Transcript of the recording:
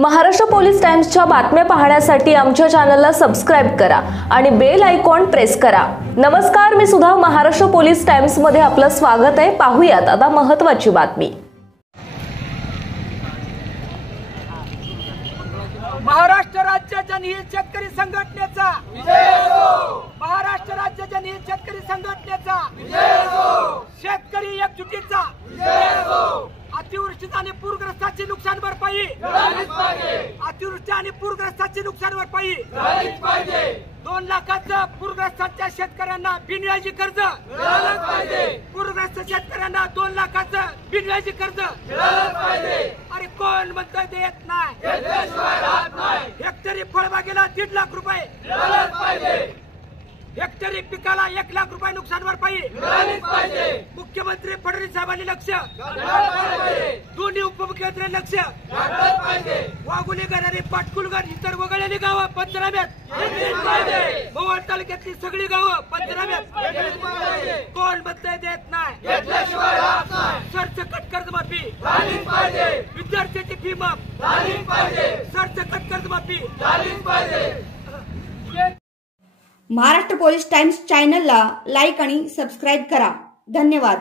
Maharashtra police टाइम्सच्या बातम्या पाहण्यासाठी आमच्या चॅनलला सबस्क्राइब करा आणि बेल आयकॉन प्रेस करा। नमस्कार, मी सुधा। महाराष्ट्र पोलीस टाइम्स मध्ये आपलं स्वागत आहे। पाहूयात आता महत्त्वाची बातमी। महाराष्ट्र राज्य जनहित शेतकरी संघटनेचा विजय असो। महाराष्ट्र राज्य जनहित शेतकरी संघटनेचा विजय असो। शेतकरी एकजुटीचा विजय असो। अतिवृष्टी आणि पूरग्रस्तांची नुकसान भरपाई झालीच पाहिजे। अतिवृष्टी आणि पूरग्रस्तांची नुकसान भरपाई झालीच पाहिजे। 2 लाखाचं पूरग्रस्तांच्या शेतकऱ्यांना बिनव्याजी कर्ज मिळालंच पाहिजे। पूरग्रस्त शेतकऱ्यांना 2 लाखाचं बिनव्याजी कर्ज मिळालंच पाहिजे। अरे कोण म्हणतंय देत नाही, घेतल्याशिवाय राहत नाही। हेक्टरी फळबागेला 1.5 लाख रुपये मिळालंच पाहिजे। हेक्टरी पिकाला 1 लाख रुपये नुकसान भरपाई मिळालीच पाहिजे। मुख्यमंत्री फडणवीस साहेबांनी लक्ष घातलं पाहिजे। दोन्ही उपमुख्यमंत्री लक्ष घातलं पाहिजे। वाघुली गरारी पाटकुलगर इतर वगळलेली गावं पंचनाम्यात घेतलीच पाहिजे। मोहोळ तालुक्यातली सगळी गावं पंचनाम्यात घेतलीच पाहिजे। कोण म्हणतंय देत नाही, घेतल्याशिवाय राहत नाही। सरसकट कर्जमाफी झालीच पाहिजे। विद्यार्थ्यांची फी माफ झालीच पाहिजे। सरसकट कर्जमाफी झालीच पाहिजे। महाराष्ट्र पोलीस टाइम्स चॅनलला लाईक आणि सबस्क्राइब करा। धन्यवाद।